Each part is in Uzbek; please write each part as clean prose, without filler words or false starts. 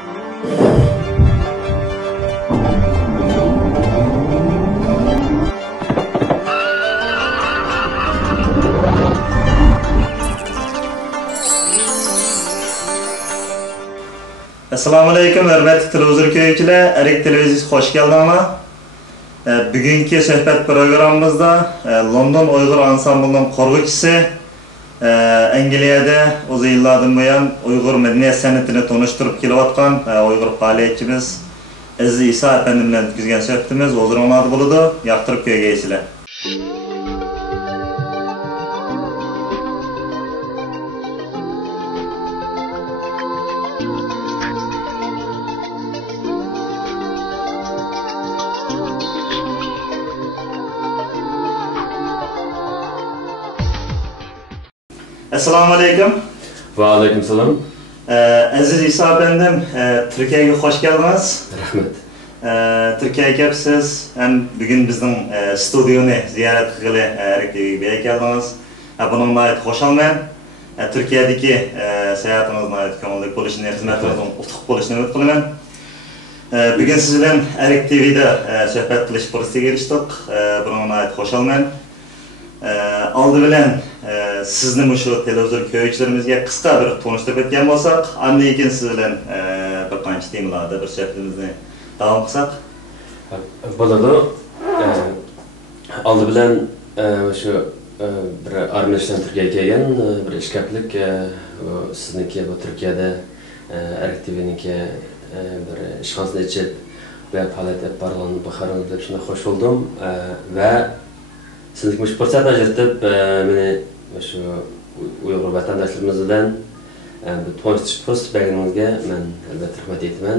Assalomu alaykum, hurmatli televizor ko'ruvchilar, Erik televiziyasiga xush keldinglar. Bugungi suhbat programmamizda London Uyg'ur ansamblining qo'rg'uvchisi, Angliyada o'zi yillardan buyon Uyg'ur madaniyat san'atini tanishtirib kelayotgan Uyg'ur faoliyatchimiz Aziz Iso efendim bilan o'tkazgan suhbatimiz o'zingizlarda bo'ladi. Yoqtirib ko'rgaysizlar. Assalomu alaykum. Va alaykum salom. Aziz Iso efendim, Turkiyaga xush keldingiz. Rahmat. Turkiyaga kelibsiz, ham bugun bizning studiyani ziyorat qilgili Erikga keldingiz. Bununla xo'shalman. Turkiyadagi sayohatingizni ko'ngilli bo'lishini, xizmatingizni utuq bo'lishini umid qilaman. Bugun siz bilan Erik TV'da suhbat qilish fursatiga erishdik. Bununla xo'shalman. Oldi bilan sizni shu televizor ko'ruvchilarimizga qisqa bir tanishtirib o'tgan bo'lsak, andan keyin siz bilan bir qancha temalarda bir suhbatimizni davom qilsak. Bo'ladi. Oldi bilan shu bir armiyashdan Turkiyaga kelgan bir ishkaplik sizniki bu Turkiyada Erik TV'niki bir ishxonasida ichib va faoliyat barlarni baxaron deb shunday xush bo'ldim va sizga shu fursat ajratib meni shu Uyg'ur vatandoshlarimiz bilan bu tanishish fursati berganingizga men albatta rahmat aytaman.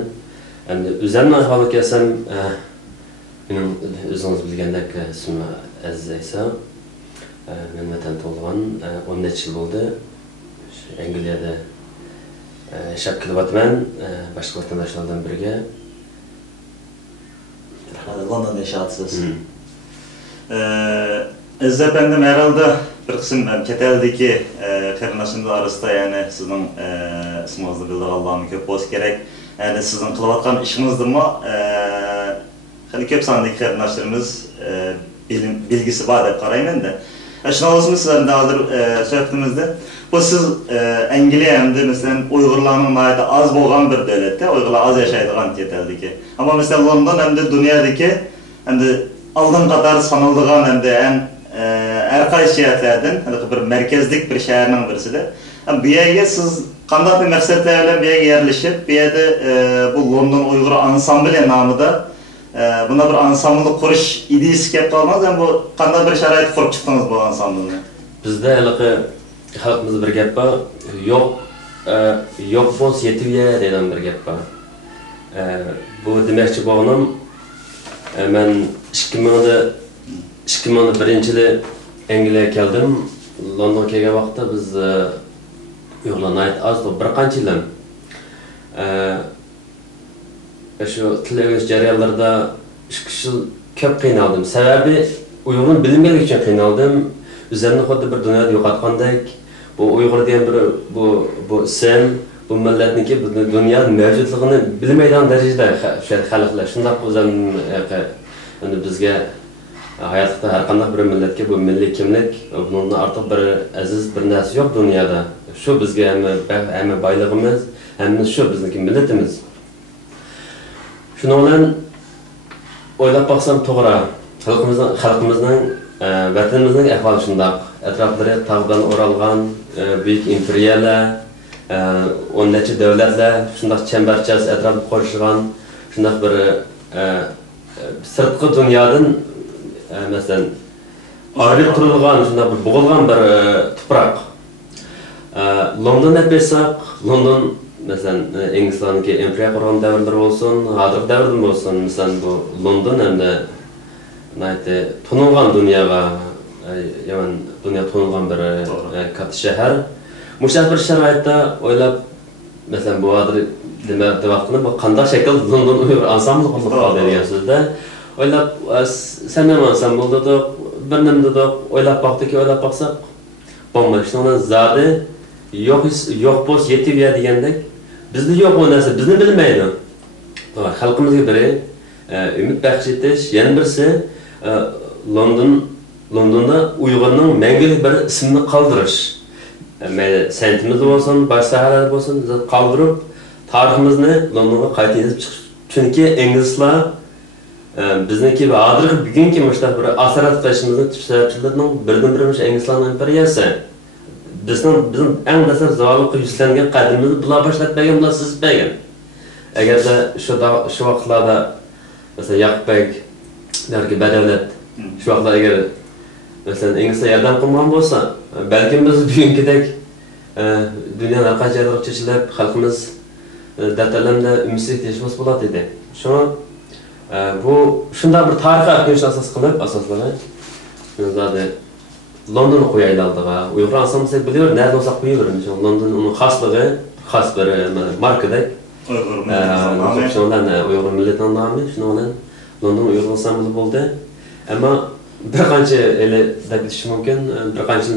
Endi o'zimni ahvoliga kelsam, mening o'zingiz bilgandek ismim Aziz Iso. Men vatan tug'ilgan 10 yil bo'ldi. Angliyada yashab kelyapman, boshqa vatandoshlardan birga. Londonda yashayapsiz. Aziz efendim, herhalde bir kısım chet eldagi qarindoshlarimiz orasida, ya'ni sizning ismingizni bildirganlarni ko'p bo'lsa kerak. Ya'ni sizning qilayotgan ishingizdanmi hali ko'p sondagi qarindoshlarimiz bilgisi bor deb qarayman-da. Shuna o'zimiz sizlarga hozir suhbatimizda bu siz Angliya hamda masalan Uyg'urlarning noyata az bo'lgan bir davlatda, Uyg'urlar az yashaydigan chet eldagi. Ammo masalan London hamda dunyodagi hamda aldın qatar sanıldığan hem de her qaysi jihatlardan bir merkezlik bir şehirning birisida. Bu yerga siz qanday bir maqsadlar bilan bu yerga yerleşib, bu yerda bu London Uyg'ur ansambli nomida buna bir ansambl qurish ideyasi kelib qolmaz. Bu qanday bir sharoit qurib chiqdingiz bu ansamblni? Bizda haliqi xalqimizda bir gap bor, yo'q bo'lsa yetib-ye degan bir gap bor. Bu demakchi bo'lganim, men 2001-yili Angliyaga keldim. Londonga kelgan vaqtda biz Uyg'urlarni az bir qancha yildan shu til o'rganish jarayonlarida 2 yil ko'p qiynaldim. Sababi Uyg'urni bilmaganlik uchun qiynaldim. O'zimni xuddi bir dunyoda yo'qotgandek, bu Uyg'ur degan bir bu ism, bu millatniki bu dunyoda mavjudligini bilmaydigan darajada xalqlar shunday o'zimni endi bizga hayotda har qanday bir millatga bu milliy kimlik, bundan ortiq bir aziz bir narsa yo'q dunyoda. Shu bizga hamma boyligimiz, hamma shu bizniki millatimiz. Shuning bilan o'ylab baxsam to'g'ri, xalqimizning vatanimizning ahvoli shunday. Atroflari tog' bilan o'ralgan buyuk imperiyalar, 10 necha davlatlar shunday chambarchas atrofida qo'shilgan, shunday bir sirtqi dunyodan masalan ayrı turilgan, shunday bir bo'g'ilgan bir tuproq. London deb aytsak, London masalan inglizlarniki imperiya qurgan davrlar bo'lsin, hozirgi davrdan bo'lsin, masalan bu London hamda nayte tunilgan dunyoga, ya'ni dunyo tunilgan bir katta shahar. Mushaq bir sharoitda o'ylab, masalan bu hozir demak vaqtida bu qanday shakl London Uyg'ur ansambli qilib qoldi degan so'zda o'ylab sanam ansambl dedik, bir nim dedik, o'ylab baqsak, bo'lmaydi. Shundan zodi yo'q bo'lsa yetib degandek bizde yok o narsa, bizni bilmaydi. Xalqimizga biri ümid baxsh etish, yana birisi Londonda Uyg'urning mangulik bir ismini qoldirish. Mayli sentimizda bo'lsin, boshqa sohalarda bo'lsin, qoldirib tariximizni Londonga qayta yozib chiqish. Chunki inglizlar bizniki va hozirgi bugungi mushtaq bir asorat qilishimizning sababchilarining birdan-biri o'sha inglizlarning imperiyasi. Bizning eng dastlab zavoliqqa yuzlangan qadimimizni bular boshlab bergan, bular sizib bergan. Agarda shu vaqtlarda mesela Yaqubbek yoki Badavlat shu vaqtlarda agar mesela inglizlar yordam qilgan bo'lsa, balkim biz bugungidek dunyoning har qancha joylariga chechilib, xalqimiz daftarlarida umidsizlik yashmas bo'ladi edi. Shuni bu shunday bir tarixiy arqonishni asos qilib, asoslari shunday Londonni qo'yaylik oldiga. Uyg'ur ansambli biliyor, nerede olsak qo'yaveramiz. London uning xosligi, xos bir markadek Uyg'ur milletining nomi, shuni bilan London Uyg'ur ansambli bo'ldi. Ammo bir qancha ele deb ketish mumkin. Bir qancha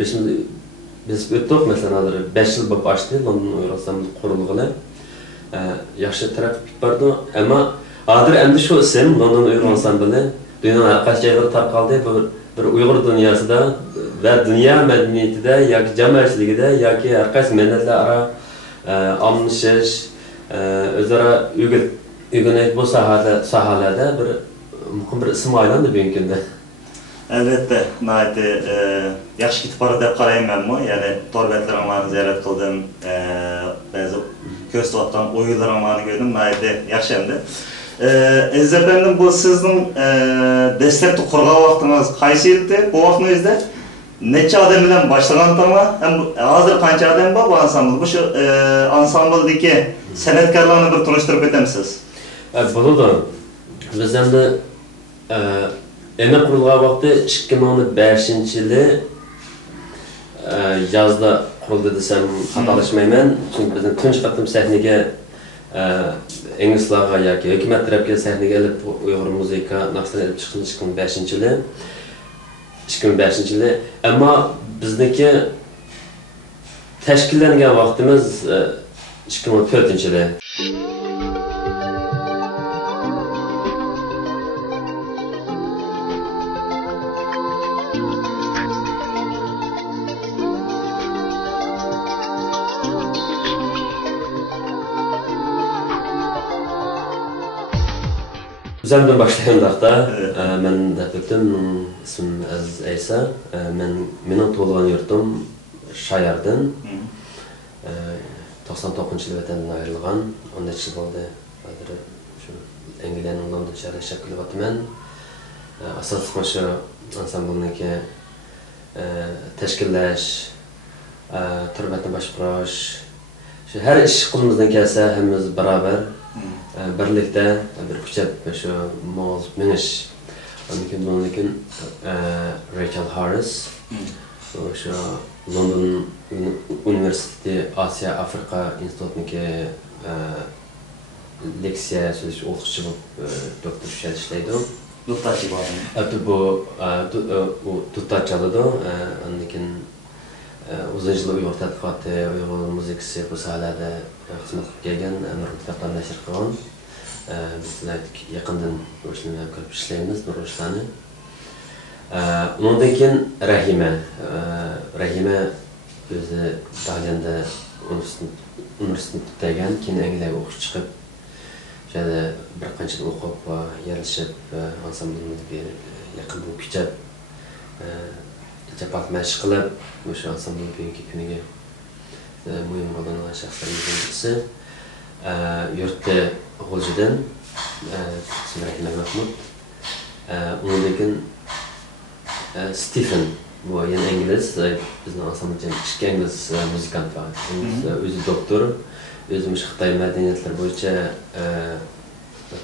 biz o'tdik, masalan, 5 yil bo'lib ochdi London Uyg'ur ansambli qurilg'ili. Yaxshi taraqqiyot bordi, ammo hozir endi shu ism London Uyg'ur ansambli dunyoning har qaysi joylariga tarqaldi. Bir Uyg'ur dunyosida va dunyo madaniyatida yoki jamoatchiligida yoki har qaysi millatlararo almashish, o'zaro o'rganib bu sohalarda bir muhim bir ism aylandi bugungi kunda. Albatta, yaxshi ketib boradi deb qaraymanmi? Ya'ni to'rbatlaringlarni ziyorat qildim, ba'zi ko'rsatgan o'yinlaringlarni ko'rdim, yaxshi endi. Aziz efendim, bu sizning dastlabki qurgan vaqtingiz qaysi edi? Bu vaqtning o'zida necha odam bilan boshlagandingmi? Hozir qancha odam bor bu ansambl? Bu shu ansambldagi san'atkorlarni bir tanishtirib o'tamsiz? Bo'ladi. Biz endi endi qurilgan vaqti 2005-yili yozda qurildi desam xatolashmayman. Chunki bizning tunji qatim sahnaga inglizlarga yoki hukumat tarafga sahnaga olib Uyg'ur musiqa naqshlar olib chiqildi 2005-yili. Ammo bizniki tashkillangan vaqtimiz 2004-yili. Bizden başlayandaqda, men dəfətim ismim Aziz Eysa. Mening tug'ilgan yurtim Shayardan. 99-yil vatandan ayrilgan. 13 yil bo'ldi. Hozir shu Angliyaning London shahrida yashab kelyapman. Asosan shu ansamblniki tashkillash, turbatni boshqarish, shu har ish qo'limizdan kelsa hammamiz barobar birlikda bir kuchab shu mavzu minish. Lekin Rachel Harris shu London Universiteti Asiya Afrika institutiniki leksiya so'zlash o'qituvchi bo'lib doktor ishlaydi. Duttachi bormi? Bu duttachi oladi. Lekin uzun yil Uyg'ur tadqiqoti, Uyg'ur muzikasi bu sohalarda xizmat qilib kelgan, kitoblar nashr qilgan. Bizlar yaqindan o'shani ko'rib ishlaymiz, Nurishlarni. Undan keyin Rahima o'zi Tallinda universitetdagan, keyin Angliyaga o'qib chiqib, o'shada bir qancha yil o'qib va yarashib, ansamblimizga yaqindan kuchab, japat mashq qilib, o'sha ansambl bugungi kuniga muhim bo'lgan shaxslardan birisi. Yurtda G'uljidan Rahima Mahmud. Undan keyin Stephen, bu yana ingliz, bizning ansamblda ikki ingliz muzikant bor. O'zi doktor, o'zi Xitoy madaniyatlar bo'yicha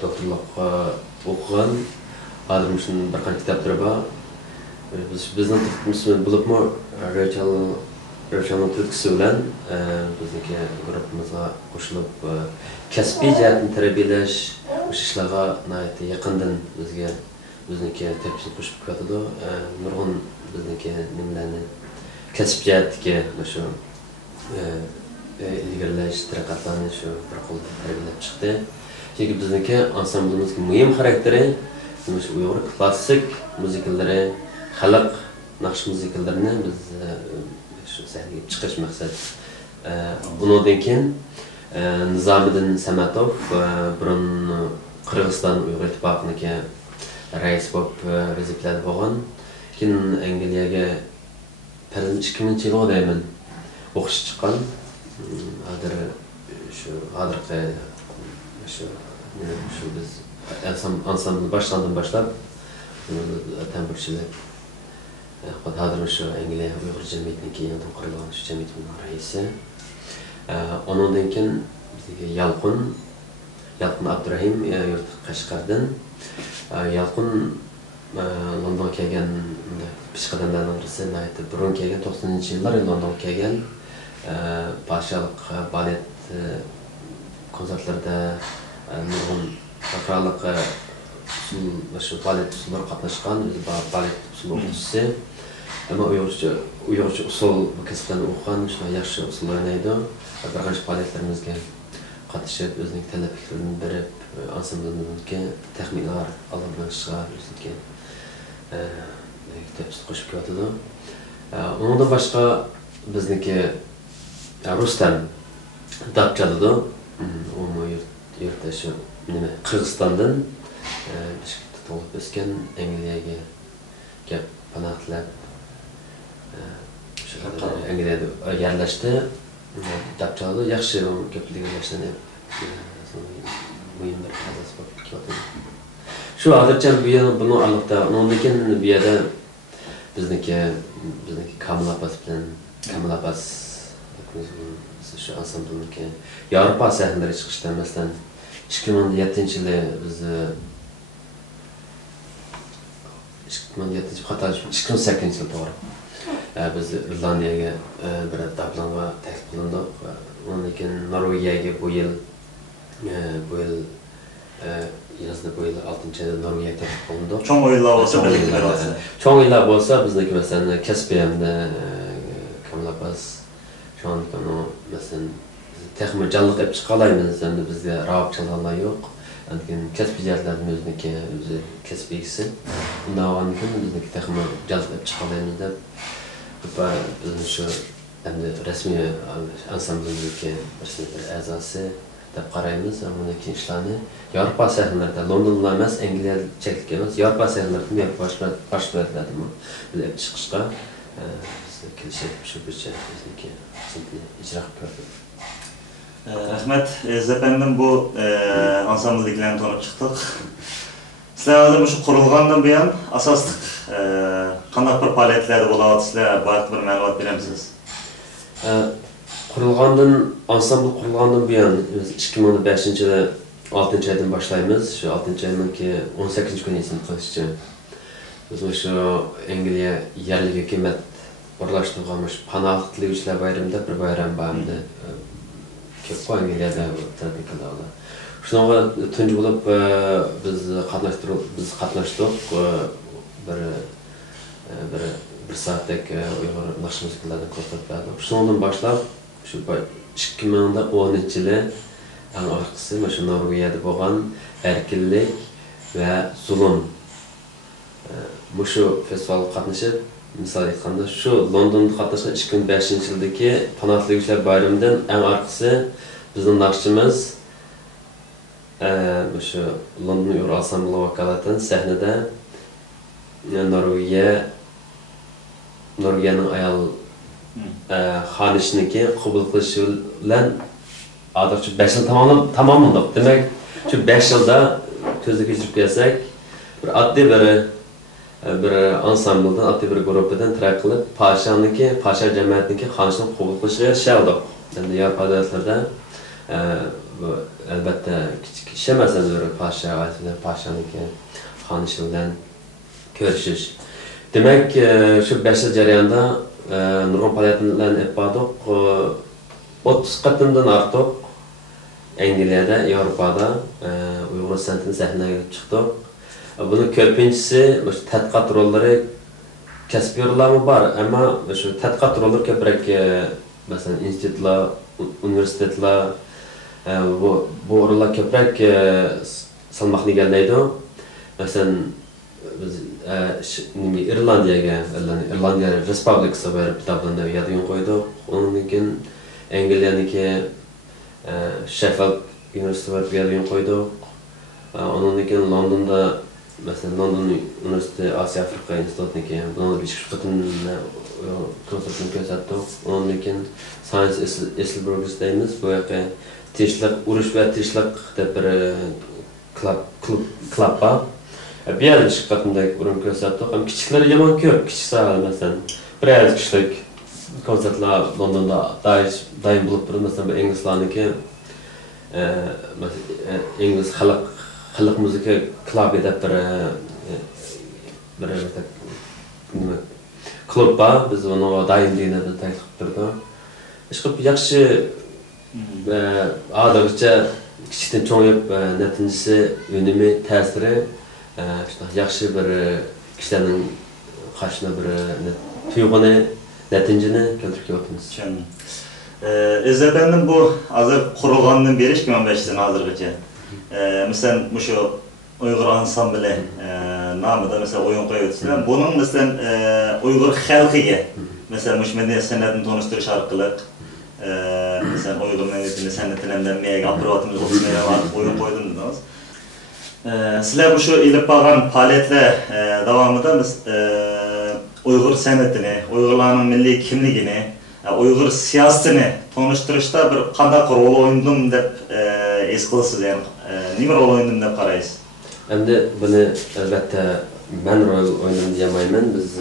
doktorlikqa o'qigan. Hozir shuni bir qancha kitoblar bor. Bizning turkimiz bo'libmi Rachelning turkisi bilan bizniki guruhimizga qo'shilib kasbiy jihatdan tarbiyalash ishlarga yaqindan bizga bizniki tepsi qo'shib ketadi. Nurg'un bizniki nimalarni kasb jihatga shu ilgirlash taraqqiyotlarni shu bir qo'l tarbiyalab chiqdi. Chunki bizniki ansamblimizning muhim xarakteri shu Uyg'ur klassik muzikallari, xalq naqsh muzikallarini biz shu sahnaga chiqish maqsad. Bundan keyin Nizomiddin Samatov burun Qirg'iziston Uyg'ur ittifoqiga rais bo'lib vazifalar bo'lgan. Keyin Angliyaga 2000-yilga deyman o'qish chiqqan. Hozir biz ansambl boshlandan boshlab tambirchilik hozir shu Angliya Uyg'ur jamiyatining yangi qurilgan shu jamiyatning raisi. Ondan keyin bizga Yalqin Abdurahim yurt Qashqardan. Yalqin Londonga kelgan peshqadamlardan birisi, burun kelgan 90-yillar Londonga kelgan. Podshohlik balet konsertlarida nurg'un xalqaro shu balet usullari qatnashgan, balet usul o'qituvchisi. Ammo Uyg'urcha usul kasblarni o'qigan, shunday yaxshi usul o'ynaydi. Bir qancha faoliyatlarimizga qatnashib, o'zining talab fikrlarini berib, ansamblimizga taxminlar olib chiqishga bizga qo'shib ketadi. Undan boshqa bizniki Rustam dab chaladi. U yurtda shu Qirg'izistondan tug'ilib o'sgan, Angliyaga kelib panoh tilab Angliyada yerlashdi. Dab chaladi, yaxshi ko'plik yerlashdi. Muhim bir qadas bo'lib ketdi. Shu hozircha buni albatta undan keyin bu yerda bizniki Kamil Abbas shu ansamblniki Yevropa sahnalariga chiqishdan masalan 2007-yili biz 2008-yil to'g'ri. Biz Irlandiyaga bir Dublinga taklif qilindik. Undan keyin Norvegiyaga bu yil yozda 6-oyda Norvegiyaga taklif qilindik. Cho'ng o'yinlar bo'lsa bizniki masalan Kaspiyamda Kamil Abbas mesela texmi canlıq hep çıkalayımız, yani bizde rahat çalanlar yok. Yani kesbi yerlerden özdeki kesbi ikisi. Bundan olan bizdeki texmi canlıq hep çıkalayımız da bizim şu resmi ansamblimizdeki bir azası da qarayımız. Bundaki işlerini Avrupa sahnelerinde, London'da emas, Angliya çeklik emas, Avrupa sahnelerinde hep başladılar biz hep çıkışqa kelishib shu bicha bizniki ijro qilib ko'rdik. Rahmat, efendim bu ansambldiklarni tanib chiqdik. Sizlar hozir shu qurilgandan buyon asosliq qanday bir faoliyatlar bo'lyapsizlar, vaqt bir ma'lumot beramiz. Ansambl qurilgandan buyon 2005-yili 6-oydan boshlaymiz. Shu 6-oyninki 18-kuni esim qilishchi. Biz shu Angliya yerlik hukumat birlashtirganmiz panoh tiluvchilar bayramida bir bayram bordi. Ko'p Angliyada tadbirkorlar. Shunga tunji bo'lib biz qatnashdik. Bir soatlik Uyg'ur naqsh musiqalarini ko'rsatdik. Shundan boshlab shu 2010-yili eng orqasi shu Norvegiyada bo'lgan erkinlik va zulm shu festivalga qatnashib, misol aytganda shu Londonda qatnashgan 2005-yildagi panoh tiluvchilar bayramidan eng orqasi bizning naqshimiz shu London Uyg'ur ansambli vakolatan sahnada Norvegiyaning ayol xonishniki qabul qilishi bilan hozircha 5 yil tamomlandik. Demak, shu 5 yilda ko'zga kechirib kelsak, bir oddiy bir ansambldan, oddiy bir guruhdan taraq qilib, Pasha jamiyatniki xonishni qabul qilishiga shaldiq. Endi Yevropa davlatlarida bu albatta kichik ish emas, Pashaniki xonishi bilan ko'rishish. Demak, shu 5 yil jarayonida nurg'un faoliyatlarni olib bordik. 30 qatimdan ortiq Angliyada, Yevropada Uyg'ur san'atini sahnaga chiqdik. Buni ko'pinchisi o'sha tadqiqot rollari kasbiy rollarmi bor, ammo o'sha tadqiqot rollari ko'proq masalan institutlar universitetler bu oralar köprek salmakni gelmeydi. Mesela biz İrlandiya Respublikası verip tablanında yadıyon koyduk. Onun için Angliyaniki Sheffield Üniversitesi verip yadıyon koyduk. Onun için London'da mesela London Üniversitesi Asya Afrika Enstitüsü'ndeki bunun bir şirketin konsertini gösterdik. Onun için Science Esselburg'dayız. Bu yakı tinchlik, urush ve tinchlik deb bir klub var. Bir yer şirketinde bunu gösterdik. Ama küçükleri yaman köp, küçük sahada mesela. Bir kişilik konsertler London'da daim bulup durur. Mesela İngilizler'deki İngiliz halk müzik klubu deb bir klub var. Biz onu daim deyine de taklif ettirdik. Işıqıp yaxşı adagıca kichikdan cho'ngib neticesi, önemi, ta'siri yaxshi bir kishilarning qarshina bir tuyg'uni, neticeni keltirib kelyapmiz. Efendim bu hazır kurulgandan beri 2005'ten hazırgacha. Mesela şu Uygur ansambli namıda mesela oyun koyuyorlar. Bunun mesela Uygur halkıga mesela muş medeniyet sanatını tanıştırış arkalık mesela Uygur medeniyetini sanatını emlenmeye aparaatımız oluşmaya oyun koydunuz. Sizler bu şu ilip bağlan faaliyetler devamında Uygur sanatını, Uygurların milli kimliğini, Uygur siyasetini tanıştırışta bir qanday rol oynadım deb es qilasiz, yani nima rol oynadım deb qaraysiz? Endi buni albatta men rol oynadim demayman. Biz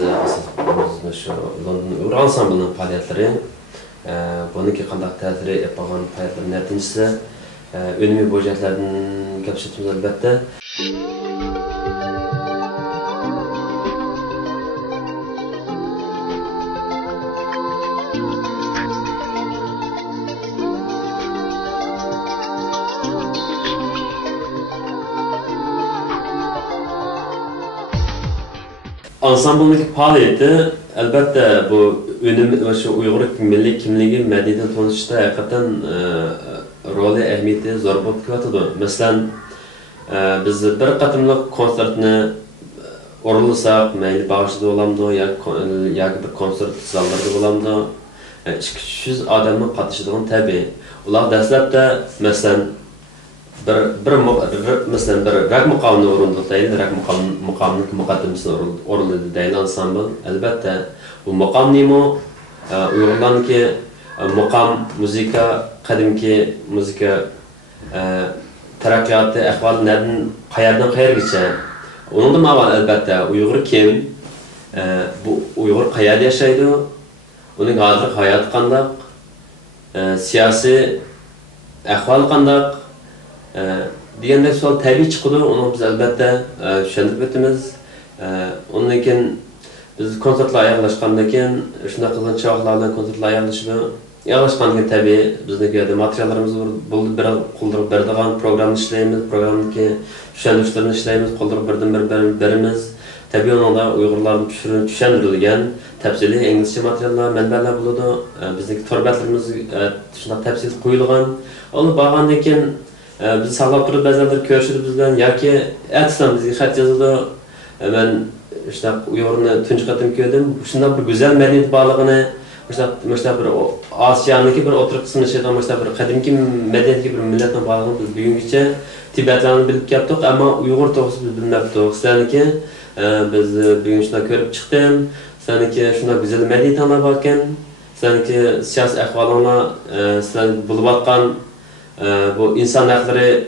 şu London Uygur ansamblining faoliyatlari buniki qanday ta'sir etgan faoliyatlar neticesi önemi bo'yicha gapirishimiz albatta. Ansambldaki faaliyeti elbette bu önemi şu Uygur milli kimliği medeniyetinden tanışışta hakikaten rolü ehemmiyeti zor bulup kıvatıdı. Mesela biz bir katımlık konsertini orulasak, meyli bağışıda olamdı ya bir konsert zallarda olamdı. 200 adamın katışıdığın tabi. Ular dastlabda mesela mesela bir rak muqamını orundu değil, rak muqamının muqaddimesini orundu değil ansambl. Elbette bu muqam neymi? Uygurlarniki muqam, müzika, qadimki müzika taraqqiyatı, ahvali nereden, qayerdan qayergacha. Onundan avval elbette Uygur kim? Bu Uygur qayerda yaşaydı? Onun hozir hayat qandaq? Siyasi ahval qandaq? Degandek savol tabiiy chiqadi, uni biz albatta tushuntirib o'tamiz. Undan keyin biz konsertlar oyoqlashgandan keyin shunday qilgan chog'lardan konsertlar oyoqlashgandan keyin tabiiy bizniki materiallarimiz bo'ldi, bir qoldirib beradigan programma ishlaymiz, programniki tushuntirishlarni ishlaymiz, qoldirib birimiz. Tabiiy onda Uyg'urlarning tushuntirilgan tafsili inglizcha materiallar, manbalar bo'ladi. Bizniki torbatlarimiz shunday tafsil qo'yilgan. Olib borgandan keyin biz saqlab turib ba'zanlar ko'rishib bizdan yoki aytsam bizga xat yozadi. Men işte Uyg'urni tunji qatim ko'rdim. Shunday bir go'zal madaniyat borligini, işte bir Osiyoning bir o'tir qismini shayton işte bir qadimki madaniyatga bir millatning borligini biz bugungacha Tibetlarni bilib keldik, ammo Uyg'ur to'g'risida biz bilmabdik. Sizlarniki biz bugun shunday ko'rib chiqdim. Sizlarniki shunday go'zal madaniyatlar bor ekan. Sizlarniki siyosiy ahvolinglar, sizlar bo'lib atgan bu insan hakları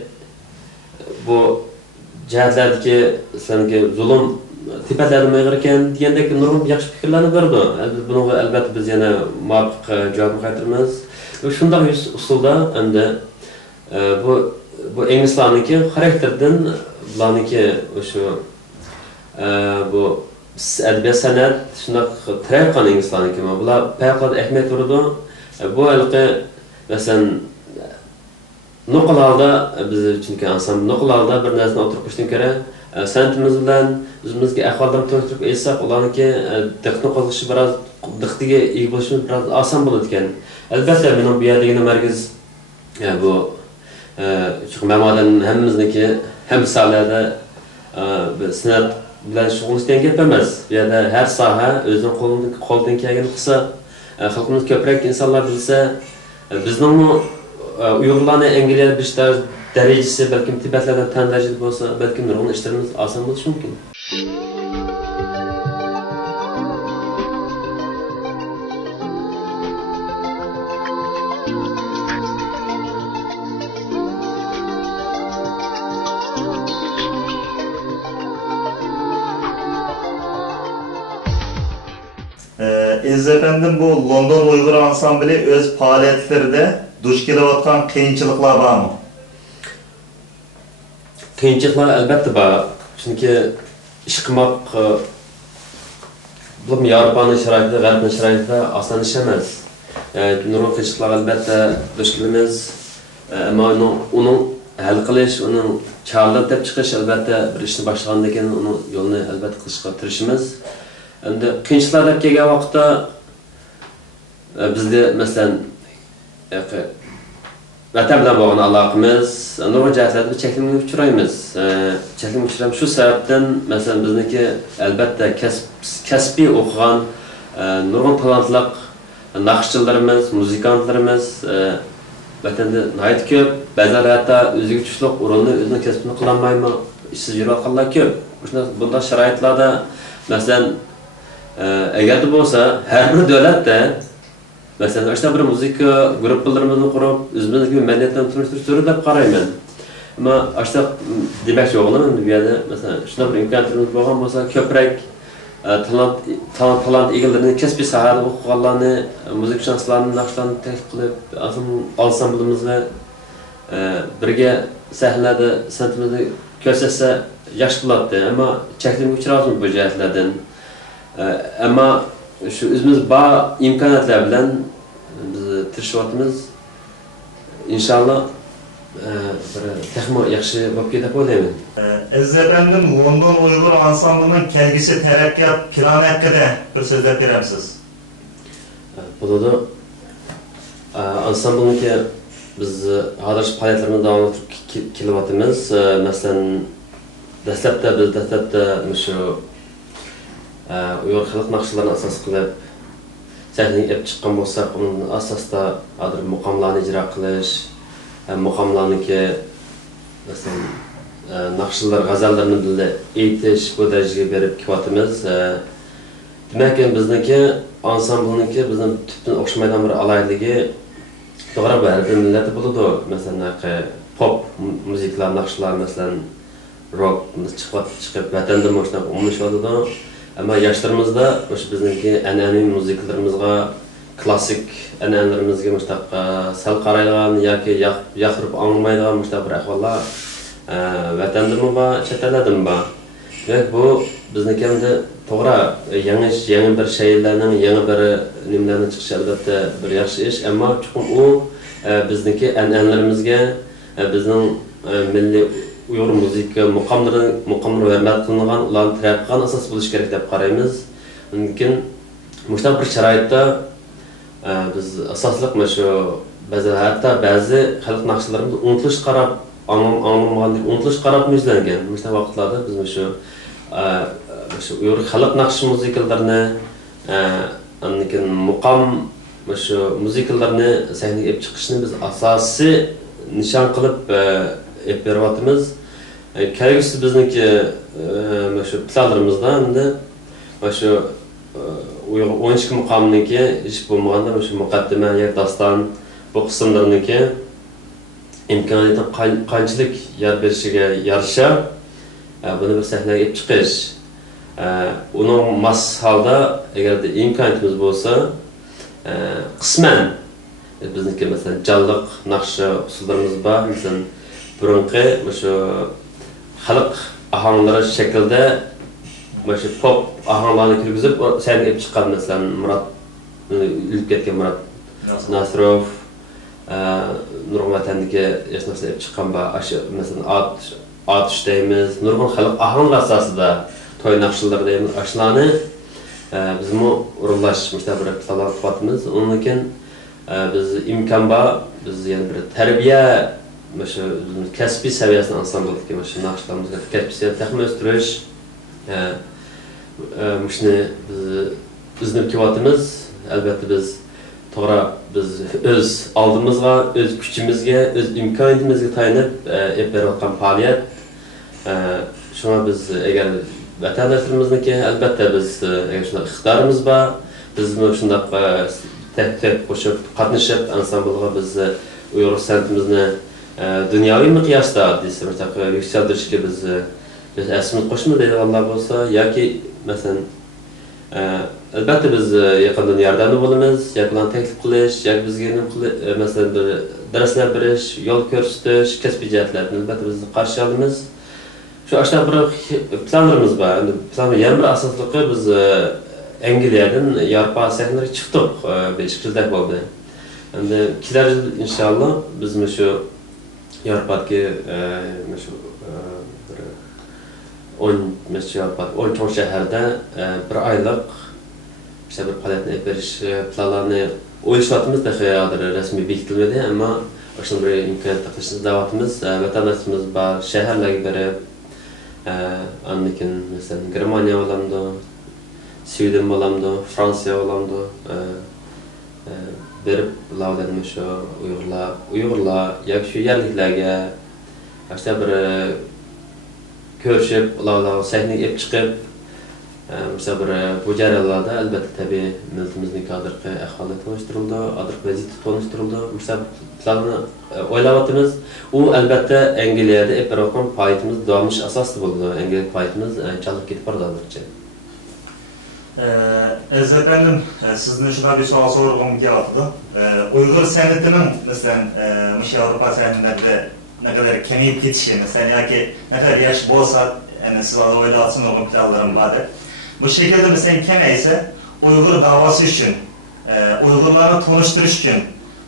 bu cihetlardaki sanki zulüm tiplerden meğerken diyendeki nurgun yaxşı fikirlerini verdi. Bunu elbette biz yine muvaffak cevap qaytarmız. Ve şundan usulda hem de bu İngilizlarniki karakterden bularniki şu bu edebiyat sanat şunday tıraykan İngilizlarniki ama bular peyaklarda ehemmiyet verdi. Bu elki mesela Nuqullarda biz çünki ansambl nuqullarda bir narsani o'tirib qo'yishdan ko'ra san'atimiz bilan o'zimizga ahvollarni tanishtirib aytsak, ularniki diqqatni qo'zishi biroz diqqatiga ega bo'lishimiz biroz oson bo'ladi ekan. Albatta, mening bu yerdagi markaz bu ma'murdan hammamizniki ham sohalarda san'at bilan shug'ullanishdan gap emas. Bu yerda har soha o'zining qo'lidan kelgan qilsa, xalqimiz ko'proq insonlar bilsa, bizning Uyg'urlarni Angliyada bishtar darajasi balkim Tibetlardan tan darajada bo'lsa, balkim nurg'un ishlarimiz oson bo'lishi mumkin. Aziz efendim, bu London Uyghur ansambli öz faaliyetlerinde duş kelayotgan qiyinchiliklar bormi? Qiyinchiliklar albatta bor. Chunki ish qilmoq bu Yevropaning sharoitida, G'arbning sharoitida oson ish emas. Nurg'un qiyinchiliklar albatta duch kelamiz. Ammo uni hal qilish, uni chorlab deb chiqish albatta bir ishni boshlagandan keyin uni yo'lini albatta qilishga tirishimiz. Endi qiyinchiliklar deb kelgan vaqtda bizda masalan vatan bilan bo'lgan aloqamiz nurg'un jihatlarda cheklanmaga uchraymiz. Cheklanmaga uchraymiz shu sababdan masalan bizniki albatta kasbiy o'qigan nurg'un talantli naqshchilarimiz, muzikantlarimiz vatanda nihoyat ko'p. Ba'zan hatto o'ziga tushliq o'rinni o'zining kasbini qilolmaymi, ishsiz yurayotganlar ko'p. Bunday sharoitlarda masalan agar bo'lsa har bir davlatda masalan işte bir muzika gruppalarimizni qurib o'zimizdagi madaniyatni tunushtirish deb qarayman. Ammo işte demakchi o'g'lim bu yerda masalan shunday bir imkoniyatimiz bo'lgan bo'lsa, ko'proq talant egalarining kasbiy sohada o'qiganlarni, muzikashunoslarni naqshlarni taklif qilib, ansamblimizga birga sahnada san'atimizni ko'rsatsa yaxshi bo'ladi. Ammo cheklanmaga uchraymiz bu jihatlardan. Ammo şu o'zimiz bor imkoniyatlar bilan biz tirishyapmiz. Inshaalloh texmo yaxshi bo'lib ketadi deb o'ylayman. Aziz efendim, London Uyg'ur ansamblining kelgusi taraqqiyot plani haqida bir so'zlab berasiz? Bo'ladi. Ansamblniki biz hozir faoliyatlarimizni davom ettirib kelyapmiz. Masalan, dastlabda shu Uyg'ur xalq naqshlarini asos qilib sahnaga olib chiqqan bo'lsak, uning asosida hozir muqomlarni ijro qilish, muqomlarniki masalan naqshlar, g'azallarni dilda aytish bu darajaga berib kelyapmiz. Demak, bizniki ansamblniki bizning tubdan o'xshamaydigan bir alayhligi to'g'ri bu har bir millatda bo'ladi. Masalan, pop muzikalar, naqshlar, masalan rock chiqib vatanda mo'shna umumlashadi. Ammo yoshlarımızda bizniki an'anaviy muzikalarımizga, klassik an'analarimizga mushtaq sal qaraydigan yoki yoqtirib anglamaydigan mushtaq bir ahvollar vatandami bor, chet eldami bor. Demak, bu bizniki endi to'g'ri yangi bir shaylarning, yangi bir nimalarning chiqishi albatta bir yaxshi ish, ammo chuqur u bizniki an'analarimizga, bizning milliy Uyg'ur muzika muqomlari hurmat qilingan, ularni taraqqigan asos bo'lish kerak deb qaraymiz. Mumkin mushtaq bir sharoitda biz asosliq shu ba'zi xalq naqshlarimiz unutilish qarab, anglamaganlik unutilish qarab yuzlangan. Mushtaq vaqtlarda biz shu Uyg'ur xalq naqsh muzikalarini, lekin muqom shu muzikalarni sahnaga olib chiqishni biz asosiy nishon qilib beryapmiz. Kelgusi bizniki shu planlarimizda endi shu Uyg'ur 12 muqomniki ish bo'lmaganda shu muqaddima yoki daston bu qismlarniki imkoniyati qanchalik yer berishiga yarasha buni bir sahnaga olib chiqish. Uning mas holda agarda imkoniyatimiz bo'lsa, qisman bizniki masalan jonliq naqsha usullarimiz bor. Masalan, burunqi shu xalq ahanglari shaklda shu pop ahanglarni kirgizib sahnaga olib chiqqan, masalan Murat ilib ketgan Murat Nasirov nurg'un vatandagi hech narsa chiqqan ba masalan at ishlaymiz nurg'un xalq ahanglar asosida to'y naqshlar deymiz ashlarni bizmi urulash bir plan qilyapmiz undan keyin biz imkon bor biz yana bir tarbiya shu kasbiy saviyasini ansambldagi shu naqshlarimizni kasbiy saviyasini o'stirish shuni biz iznib kelyapmiz albatta biz to'g'ri biz o'z oldimizga o'z kuchimizga o'z imkoniyatimizga tayanib olib berayotgan faoliyat shuna biz agar vatandoshlarimizniki albatta biz agar shunday iqtidorimiz bor bizni shunday tek qo'shib qatnashib ansamblga biz uyg'ur san'atimizni dunyoviy miqyosda yuksaltirishga biz asimiz qo'shma deydiganlar bo'lsa yoki masalan albatta biz yaqindan yordamda bo'lamiz yoki taklif qilish yoki bizga masalan bir darslar berish yo'l ko'rsatish kasbiy jihatlarni albatta biz qarshi olamiz shu ashta bir planlarimiz bor yana bir asosligi biz Angliyadan Yevropa sahnalariga chiqdik 5 yildak bo'ldi endi kelar yil inshaalloh biz shu Yevropadagi shu 10 cho'ng shaharda bir oylik işte bir faoliyatni olib berish planlarini o'ylashyapmiz hozir rasmiy bekitilmadi ammo o'sha bir imkoniyat qilishni da'vatimiz vatandoshlarimiz bor shaharlarga berib andan keyin masalan Germaniya bo'lamdi Sweden bo'lamdi Fransiya bo'lamdi berib ularni shu uyg'urlar yoki shu yerliklarga işte bir ko'rishib ularni sahnaga olib chiqib mesela bir bu jarayonlarda albatta tabiiy millatimizni hozirgi ahvoli tanishtirildi, hozirgi vaziyat tanishtirildi. Mesela planni o'ylayapmiz. U albatta Angliyada olib borayotgan faoliyatimiz davomlash asosida bo'ldi. Angliya faoliyatimiz chalib ketib bordi hozircha. Aziz efendim, sizden şuna bir soru sorgum kelyapti. Uyg'ur san'atining masalan Avrupa sahnalarida ne kadar kemiyip ketişi, mesela yoki ne kadar yaş bo'lsa, yani siz o'ylayapsiz o'g'im planlarim bor. Bu şekilde mesela kemaysa Uyg'ur davası için, Uyg'urlarni tanıştırış için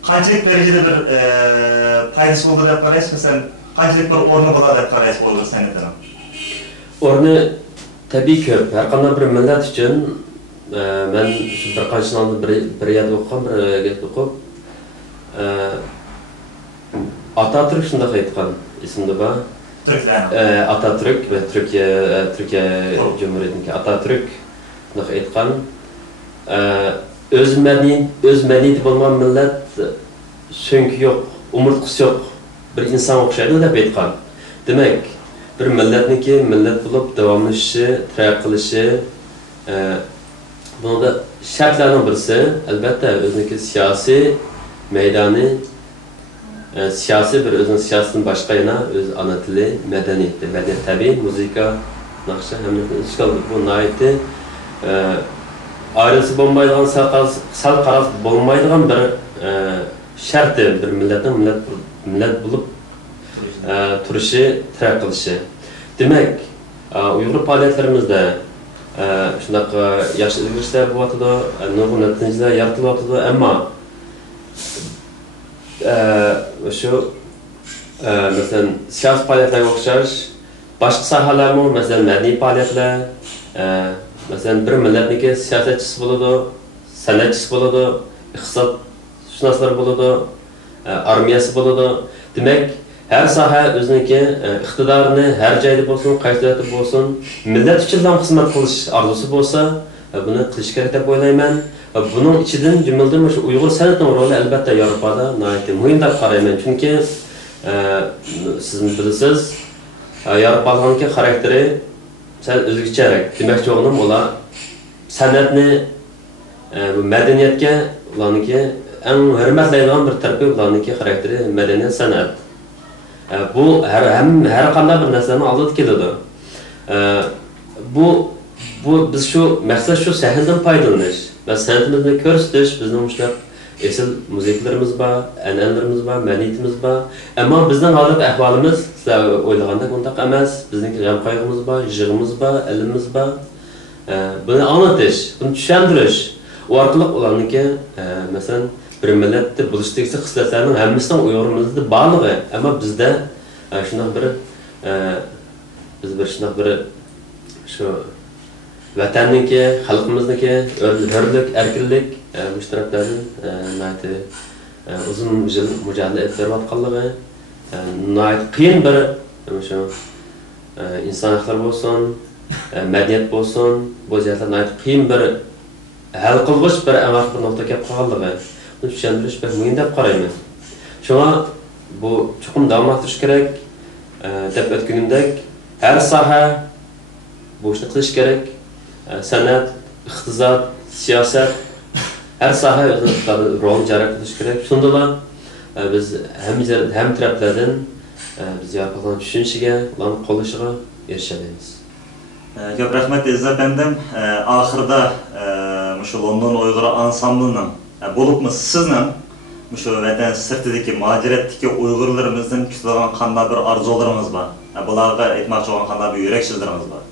qanchalik derecede bir faydası bo'ldi deb qaraysiz? Mesela qanchalik bir o'rni bo'ladi deb qaraysiz Uyg'ur san'atining? O'rni tabiiy ko'p. Har qanday bir millat uchun men shu bir qancha bir yerda o'qigan bir gap o'qib Atatürk shunday aytgan ismida bor. Atatürk ve Türkiye Cumhuriyeti'ndeki Atatürk shunday aytgan o'z madaniyati bo'lgan millat so'ngki yo'q, umurtqisi yo'q bir inson o'xshaydi deb aytgan. Demak, bir millatniki millat bo'lib davomlashishi, taraqqiy qilishi bunda shartlarning birisi albatta o'ziniki siyosiy maydoni siyasi bir o'zining siyosatidan boshqa yana o'z ana tili, madaniyati, tabiiy muzika, naqsha hamda ishkal bu nihoyatda ayrılsa bo'lmaydigan sal qaraz bo'lmaydigan bir sharti bir millatning millat bo'lib turishi, taraqqiy qilishi. Demak, Uyg'ur faoliyatlarimizda shunaqa yaxshi ilg'ishlar bo'lyapti, nurg'un natijalar yaratilyapti, ammo şu mesela siyasi faaliyetlerine o'xshash boshqa sohalarmi mesela madaniy faaliyetler mesela bir millatniki siyosatchisi bo'ladi, san'atchisi bo'ladi, iqtisodshunoslar bo'ladi, armiyasi bo'ladi. Demak, her soha o'ziniki iqtidorini har joyda bo'lsin, qaysi davlatda bo'lsin, millat uchun ham xizmat qilish orzusi bo'lsa, buni qilish kerak deb o'ylayman. Bunun içinden cümleden şu Uyghur sanatının rolü elbette Avrupa'da nihayet mühim deb qarayman. Çünkü siz bilirsiniz, Avrupa'nınki karakteri sen o'zgacharoq. Demek çoğunum olar sanatni bu madaniyatga ularniki eng hurmatlaydigan bir tarafı ularniki karakteri madaniyat sanat. Bu her qanday bir narsani olib keladi. Bu biz şu maqsad şu sahnadan foydalanish ve san'atimizni ko'rsatish, bizning mushlar esil musiqalarimiz bor, an'analarimiz bor, madaniyatimiz bor. Ammo bizning hozirgi ahvolimiz sizlar o'ylaganda bunday emas. Bizning g'am qayg'imiz bor, yig'imiz bor, ilmimiz bor. Buni anlatish, buni tushuntirish, u orqali ularniki masalan bir milletde buluşdagisi xislatlarning hammasining Uyg'urimizda borligi, ammo bizda shunday bir biz bir shunday bir shu vatanniki, xalqimizniki hurlik, erkinlik mushtaraklardan nati uzun yil mujadala etib berayotganligi, nati qiyin bir shu inson huquqlari bo'lsin, madaniyat bo'lsin, bu jihatlar nati qiyin bir hal qilg'ich bir amal bir nuqtaga kelib qolganligi, buni tushuntirish bir muhim deb qarayman. Shunga bu chuqur davom ettirish kerak deb o'tganimdek, har soha bu ishni qilish kerak. San'at, iqtisod, siyosat, har soha o'zining rolini ijro qilish kerak. Shundala biz ham taraflardan biz yo'qolgan tushunishiga, ularni qo'llashiga erishamiz. Ko'p rahmat aziz efendim. Oxirida shu London Uyg'ur ansamblining bo'libmi sizning shu vatan sirtidagi muajiratdagi Uyg'urlarimizdan kutilgan qanday bir orzularimiz bor? Bularga aytmoqchi bo'lgan qanday bir yurak so'zlarimiz bor?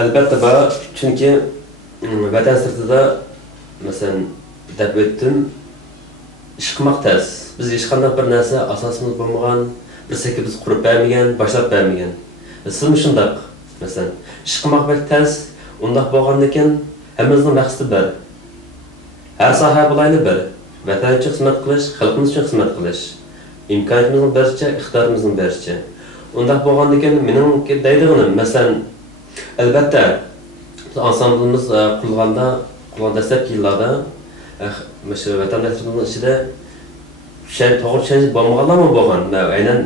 Albatta bor, chunki vatan sirtida masalan deb o'tdim, ish qilmoq tez. Biz hech qanday bir narsa asosimiz bo'lmagan, bir seka biz qurib bermagan, boshlab bermagan. Siz shunday masalan ish qilmoq tez, undaq bo'lgandan keyin hammamizning maqsadi bir. Har soha bo'layli bir. Vatan uchun xizmat qilish, xalqimiz uchun xizmat qilish. İmkaniyatımızın bericha, iqtidorimizning bericha. Undaq bo'lgandan keyin mening deydig'im, masalan, albatta ansamblimiz qurgan dastlabki yillarda shu vatandoshlarimiz ichida to'g'ri tushunish bo'lmaganlarmi bo'lgan. Aynan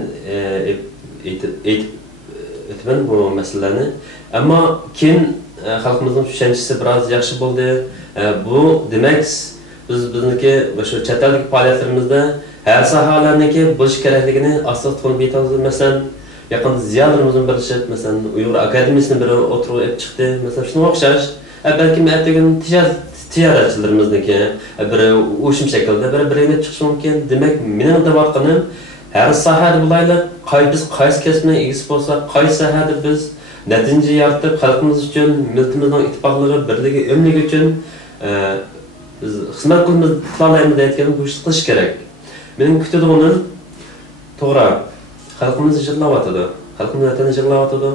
aytman bu masalalarni. Ammo keyin xalqimizning tushunchasi biroz yaxshi bo'ldi. Bu demak bizniki shu chet eldagi faoliyatlarimizda har sohalarniki bo'lish kerakligini asos qilib aytamiz. Masalan, yaqinda ziyolarimizning birlashib, masalan, Uyg'ur akademiyasini bir o'tirib chiqdi. Masalan, shunga o'xshash, balki ertagan tijoratchilarimizniki bir o'shim shaklda bir chiqishi mumkin. Demak, mening deyotganim, har sohada bo'laylik, biz qaysi kasbning egasi bo'lsak, qaysi sohada biz natija yaratib, xalqimiz uchun, millatimizning ittifoqligi, birligi, umligi uchun biz xizmat qilmaymiz deyotgan bu ishni qilish kerak. Mening kutadiganim to'g'ri, xalqimiz yig'layotadi, xalqimiz vatani yig'layotadi,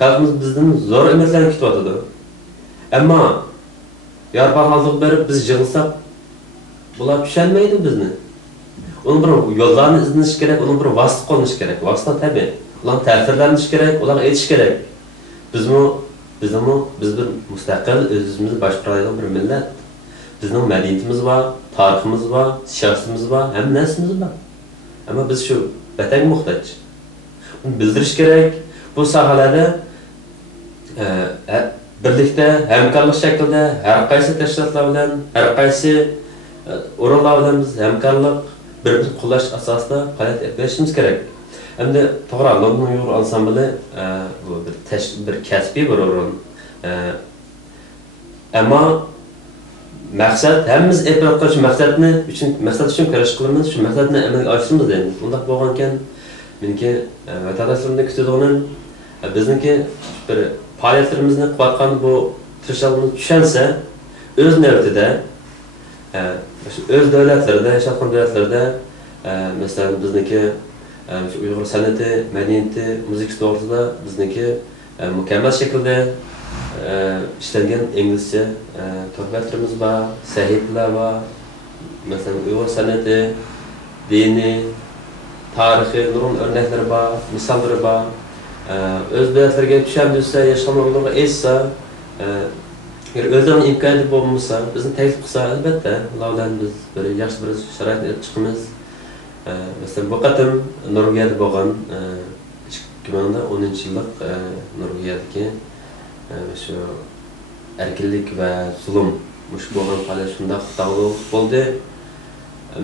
xalqimiz bizdan zo'r umidlarni kutyotadi. Ammo yorbar hozir berib biz yig'ilsak, bular tushunmaydi bizni. Uning bir yo'llarni izlash kerak, uning bir vosita qo'llash kerak. Vosita tabiiy. Ularni ta'sirlanish kerak, ularga aytish kerak. Biz bir mustaqil o'zimizni boshqaradigan bir millat. Bizning madaniyatimiz bor, tariximiz bor, siyosatimiz bor, hamma narsamiz bor. Ammo biz shu vatanga muhtoj. Buni bildirish kerak. Bu sohalarda birlikda, hamkorlik shaklida har qaysi tashkilotlar bilan, har qaysi o'rinlar bilan biz hamkorlik, bir-birini qo'llash asosida faoliyat etishimiz kerak. Endi to'g'ri, London Uyg'ur ansambli bu bir kasbiy bir o'rin. Ammo maqsad hammamiz e'tirof qilish maqsad uchun kurash qilamiz, shu maqsadni amalga oshiramiz endi. Undaq bo'lgankan, meniki vatandoshlarimizni kutadiganim bizniki bir faoliyatlarimizni qilayotgan bu tirishchiligimizni tushunsa, o'z navbatida o'z davlatlarida, yashayotgan davlatlarda masalan bizniki Uyg'ur san'ati, madaniyati, muzikasi to'g'risida bizniki mukammal shaklda ishlangan inglizcha to'platlarimiz bor, sahifalar bor. Masalan, Uyg'ur san'ati, dini, tarixi, nurg'un o'rnaklari bor, misollari bor. O'z davlatlariga tushundirsa, yashaganlarga aytsa, o'zlarining imkoniyati bo'lmasa, bizni taklif qilsa, albatta, ular bilan biz bir yaxshi bir sharoitni chiqamiz. Masalan, bu qatim Norvegiyada bo'lgan 2010-yillik Norvegiyadagi shu erkinlik va zulm mush bo'lgan faoliyat shunday dag'dug'lik bo'ldi.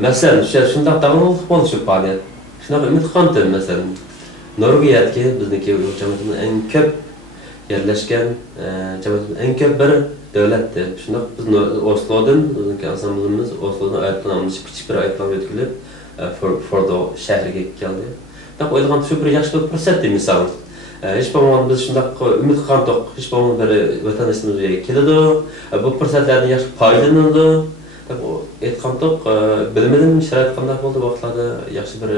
Masalan, shunday dag'dug'lik bo'ldi shu faoliyat. Shunaqa umid qildim, masalan, Norvegiyadagi bizniki jamoatimizning eng ko'p yerlashgan jamoatimizning eng ko'p bir davlatdir. Shunday biz Oslodan, bizniki ansamblimiz Oslodan aeroplanimiz kichik bir aeroplan o'tkazib Fordo shahriga keldi. Deb o'ylagan shu bir yaxshi bir fursat misol. Hech bo'lmaganda biz shunday umid qilgandik, hech bo'lmaganda bir vatandoshimizga keladi, bu fursatlardan yaxshi foydalanadi. aytgandik, bilmadim sharoit qanday bo'ldi vaqtlarda yaxshi bir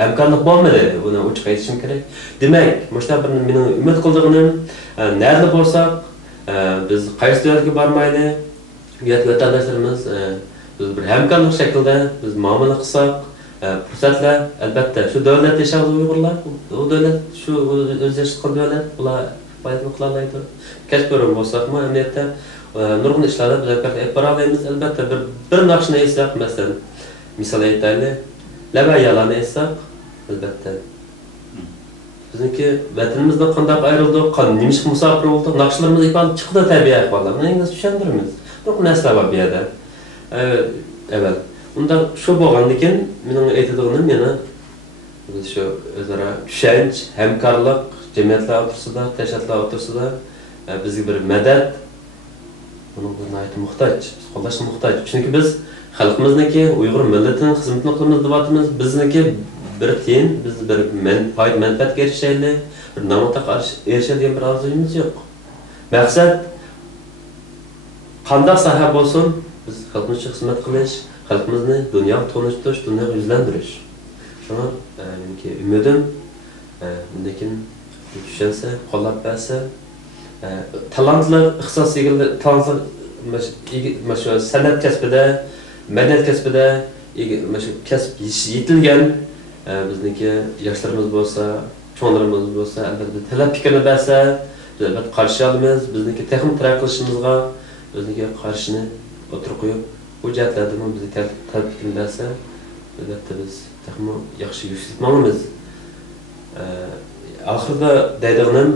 hamkorlik bo'lmadi. Buni ochiq aytishim kerak. Demak, mana bir mening umid qilganim, nerda bo'lsak, biz qaysi davlatga bormaydi, vatandoshlarimiz biz bir hamkorlik shaklida biz muomala qilsak, fursatlar albatta shu davlat yashovchi Uyg'urlar, u davlat shu o'zgacha qilgan davlat, ular foydani qila oladi. Kasblar bo'lsaqmi, amaliyotda nurg'un ishlarda biz olib bora olamiz. Albatta bir naqshni aytsak, masalan, misol aytaylik, labayalarni aytsak, albatta bizniki vatanimizdan qanday ayrildik, qanday musofir bo'ldik, naqshlarimiz ifade chiqdi tabiiy ahvollar. Buni ingliz tushuntiramiz. Nurg'un narsalar bor bu yerda. Evet. Unda shu bo'lgandan mening aytadiganim yana biz shu o'zaro tushunch, hamkorlik, jamiyatlar o'rtasida, tashkilotlar o'rtasida bizga bir madad bunga muhtoj, qo'llashga muhtoj. Chunki biz xalqimizniki, Uyg'ur millatining xizmatini qilamiz deyapmiz. Bizniki bir tiyin, biz bir manfaatga erishaylik, bir namotaga erishadigan bir orzuyimiz yo'q. Maqsad qanday soha bo'lsin, biz xalqimizga xizmat qilish, xalqimizni dunyoga tanishtirish, dunyoga yuzlantirish. Shuna meniki umidim, lekin tushunsa, qo'llab bersa, talantli ixtisosiylar, talantli san'at kasbida, madaniyat kasbida, kasb yetilgan bizniki yoshlarimiz bo'lsa, cho'nglarimiz bo'lsa, albatta talab fikrini bersa, albatta qarshi olamiz. Bizniki texnik taraqqi qilishimizga bizniki qarshini o'tirib qo'yib, bu jihatlardan bizni talab fikrini bersa, albatta biz texnik yaxshi yuksaltmoqmiz. Oxirida deydiganim,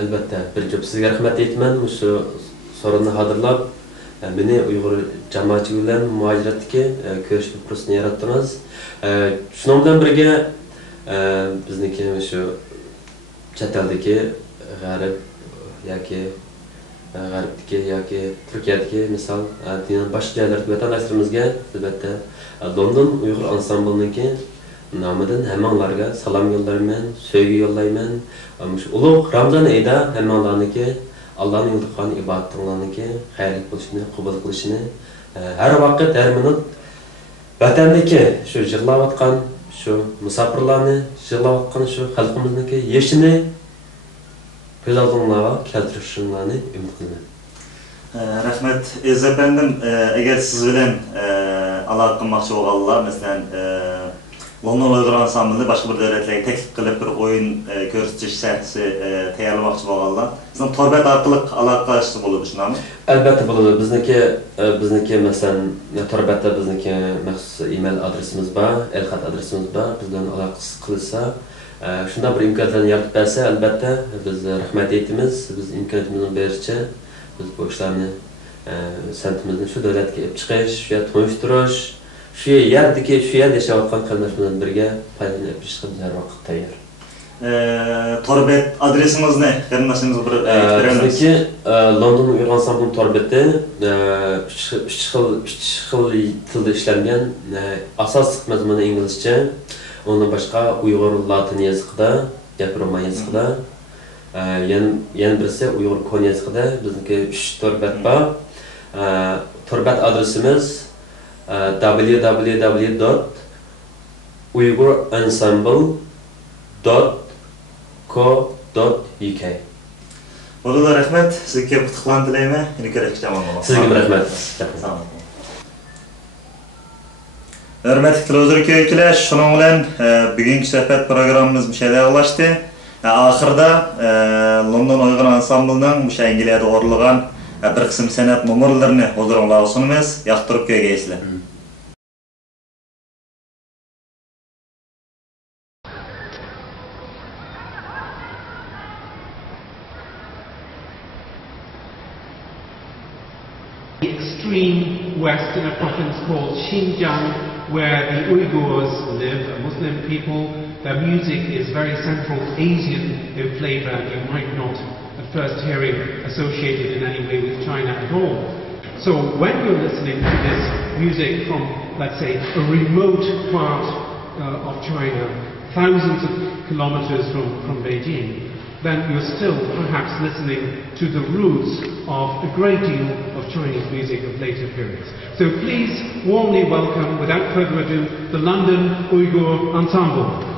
albatta bir job sizga rahmat aytaman, shu so'rovni hozirlab meni Uyg'ur jamoatchi bilan muhojiratdagi ko'rish fursatini yaratdingiz. Shuning bilan birga bizniki shu chet eldagi g'arb yoki g'arbdagi yoki Turkiyadagi misol boshqa joylardagi vatandoshlarimizga albatta London Uyg'ur ansambliniki nomidan hammanglarga salom yo'llayman, sevgi yo'llayman. Shu ulug' Ramazon oyida hammanglarniki Allohning yo'lida qilgan ibodatinglarniki xayrli bo'lishini, qabul qilishini har vaqt, har minut vatandagi shu yig'layotgan shu musofirlarni, yig'layotgan shu xalqimizniki yeshini ko'z oldinglarga keltirishinglarni umid qilaman. Rahmat Aziz efendim, eğer siz bilen aloqa qilmoqchi bo'lganlar, masalan, London Uyg'ur ansamblini boshqa bir davlatlarga taklif qilib bir o'yin ko'rsatish sahnasi tayyorlamoqchi bo'lganlar, sizning torbat orqali aloqa qilishsa bo'ladi, shunami? Albatta bo'ladi. Bizniki masalan torbatda bizniki maxsus email adresimiz bor, el-xat adresimiz bor. Bizdan aloqa qilsa, shunda bir imkoniyatlarni yaratib bersa, albatta biz rahmat aytamiz. Biz imkoniyatimizni berishi, biz bu ishlarni sentimizni shu davlatga olib chiqish, shu yerda tanishtirish, shu yerdagi, shu yerda yashayotgan qarindosh bilan birga foydalanib ishga har vaqt tayyor. Torbat adresimiz ne? Qarindoshimizga bir beramiz. Bizniki London Uyg'ur ansambli torbati 3 xil tilda ishlangan, asosiy mazmuni inglizcha, ondan boshqa Uyg'ur latin yoziqida, yapirma yoziqida, yana birisi Uyg'ur kon yoziqida. Bizniki 3 torbat bor. Torbat adresimiz www.uyg'urensemble.co.uk. Bo'ldi, rahmat. Sizga qutlug'larni tilayman. Yana ko'rishga omon bo'ling. Sizga rahmat. Sog' hurmatli televizor ko'ruvchilar, shuning bilan bugungi suhbat programmamiz bu yerda yakunlashdi. Oxirida London Uyg'ur ansamblining o'sha Angliyada o'rlagan bir qism san'at numurlarini huzuringizga sunamiz. Yoqtirib ko'rgaysizlar. Extreme west in a province called Xinjiang, where the Uyghurs live, a Muslim people. Their music is very Central Asian in flavor, and you might not at first hear it associated in any way with China at all. So when you're listening to this music from, let's say, a remote part of China, thousands of kilometers from Beijing, then you're still perhaps listening to the roots of a great deal of Chinese music of later periods. So please warmly welcome, without further ado, the London Uyghur Ensemble.